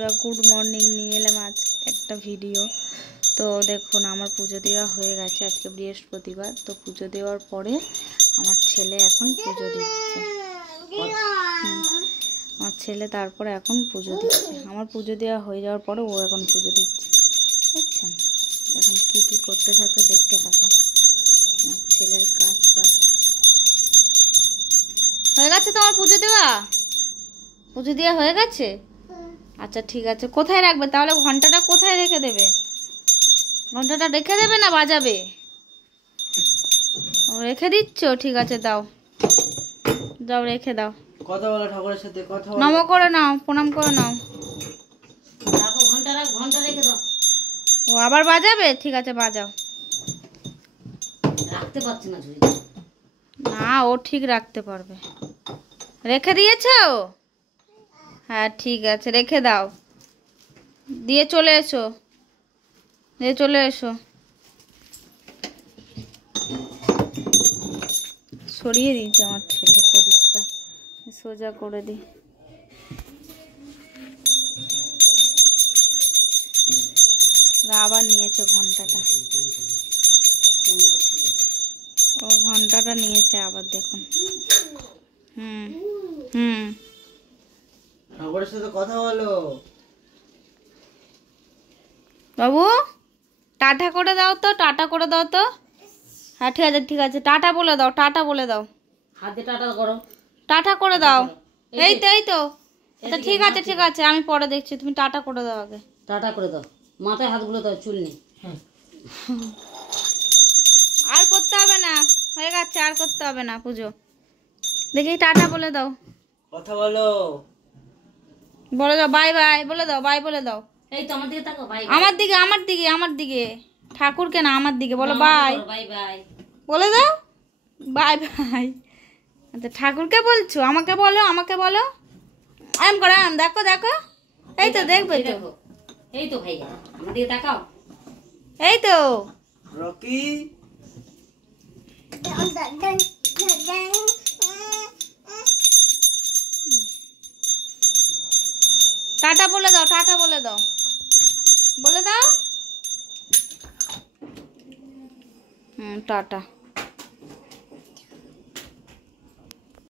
বন্ধুরা, good morning. নিয়ে এলাম আজ একটা ভিডিও। তো দেখুন, আমার পুজো দেওয়া হয়ে গেছে। আজকে বৃহস্পতিবার। তো পুজো দেওয়ার পরে আমার ছেলে এখন পুজো দিচ্ছে। আমার ছেলে তারপরে এখন পুজো দিচ্ছে। আমার পুজো দেওয়া হয়ে যাওয়ার পরে ও এখন পুজো দিচ্ছে। দেখছেন এখন কি কি করতে থাকতে দেখতে থাকুন। আমার ছেলের কাজ বাজ হয়ে গেছে। তোমার পুজো দেওয়া, পুজো দেওয়া হয়ে গেছে? আচ্ছা ঠিক আছে। কোথায় রাখবে তাহলে? ঘন্টাটা কোথায় রেখে দেবে? ঘন্টাটা রেখে দেবে না বাজাবে? ও রেখে দিচ্ছ, ঠিক আছে, দাও দাও, রেখে দাও। কথা বলো ঠাকুরের সাথে, কথা বলো। নম করে নাও, প্রণাম করে নাও। রাখো, ঘন্টা রাখ, ঘন্টা রেখে দাও। ও আবার বাজাবে? ঠিক আছে, বাজাও। রাখতে পারছি না ঝুড়ি। না, ও ঠিক রাখতে পারবে। রেখে দিয়েছো? হ্যাঁ ঠিক আছে, রেখে দাও। দিয়ে চলে এসো, দিয়ে চলে এসো। সরিয়ে দিয়েছে আমার ছেলে প্রদীপটা, সোজা করে দিই। আবার নিয়েছে ঘন্টাটা, ও ঘন্টাটা নিয়েছে আবার, দেখুন। হুম হুম ঠাকুরের সাথে কথা বলো। বাবু টাটা করে দাও তো, টাটা করে দাও তো। হ্যাঁ ঠিক আছে, ঠিক আছে, টাটা বলে দাও, টাটা বলে দাও। হাতে টাটা করো। টাটা করে দাও। এই তো, এই তো। আচ্ছা ঠিক আছে, ঠিক আছে, আমি পরে দেখছি। তুমি টাটা করে দাও আগে। টাটা করে দাও। মাথায় হাতগুলো দাও, চুল নেই। আর করতে হবে না, হয়ে গেছে, আর করতে হবে না পুজো। দেখি টাটা বলে দাও। কথা বলো। বলে দাও বাই বাই, বলে দাও বাই, বলে দাও। এই তো আমার দিকে তাকাও, বাই। আমার দিকে, আমার দিকে, আমার দিকে। ঠাকুরকে না, আমার দিকে বলো বাই। বাই বাই বলে দাও বাই বাই। আচ্ছা ঠাকুরকে বলছো? আমাকে বলো, আমাকে বলো। আম করে আম, দেখো দেখো। এই তো দেখবে তো। এই তো ভাই, আমার দিকে তাকাও। এই তো। রকি টাটা বলে দাও, টাটা বলে দাও, বলে দাও। টাটা।